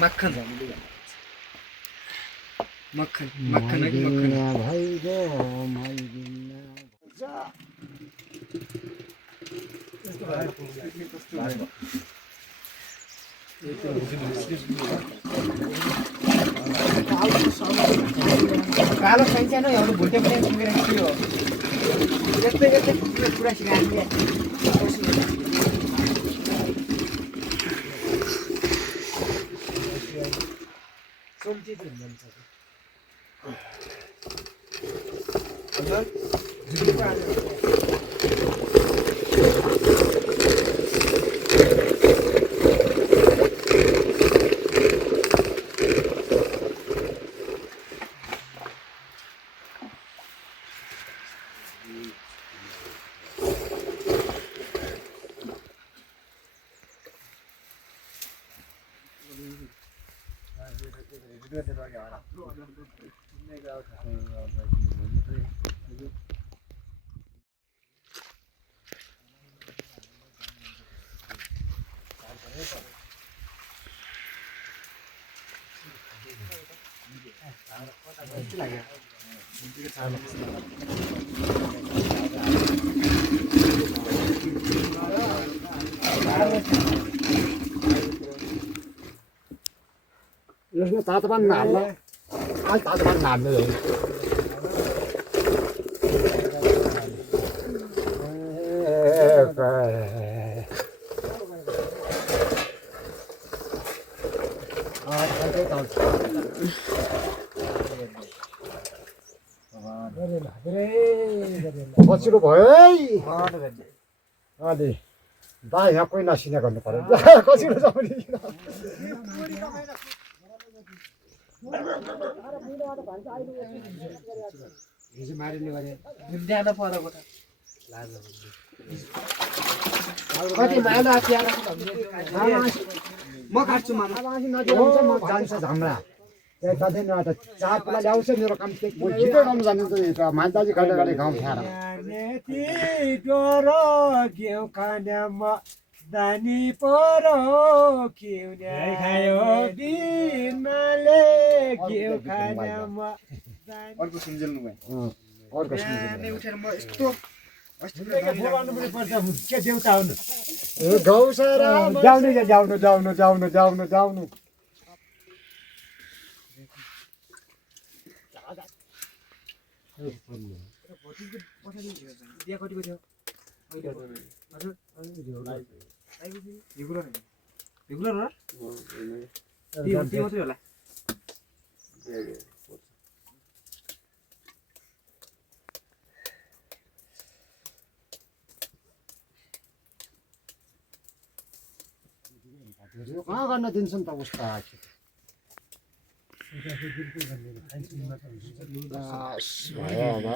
मक्खन मक्खन मक्खन है कि मक्खन भाई दे भाई कालो सानो एउटा भुटे पनि सुकेर थियो यस्तै यस्तै पुरा सिकाइदिए सोमची दिन भन्छ हजुर जुडीको आज यसमा तातोपानी नहाल्ला आज तातोपानी नहाल्नु हो बच्चीको भयो है अलि दा यहाँ कोही नसिना गर्नु पर्यो कसिलो छ भने हिजो मारिने गरे ध्यान परेको त लाज कति माला प्यारा म काट्छु माला नदी आउँछ म जान्छ झम्रा त्यही कतै न त चापला ल्याउँछ मेरो काम म छिटो काम जान्छु त मान्छे कहिले कहिले गाउँ खाएर डोरो घिउ खानमा दानी परो किउने खायो दिनले घिउ खानमा अर्को सुन्जेल्नु भयो अर्को सुन्जेल्नु उठेर म यस्तो बोलाउनु पनि पर्छ के देउता हुनु गौसरा जाउनु जाउनु जाउनु जाउनु जाउनु जाउनु बिहा कतिको थियो हजुर रेगुलर रेगुलर हो त्यो मात्रै होला कहाँ गर्न दिन्छ नि त उस्तो आएको भयो अब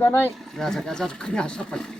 गनाइ गाछा गाछा सबै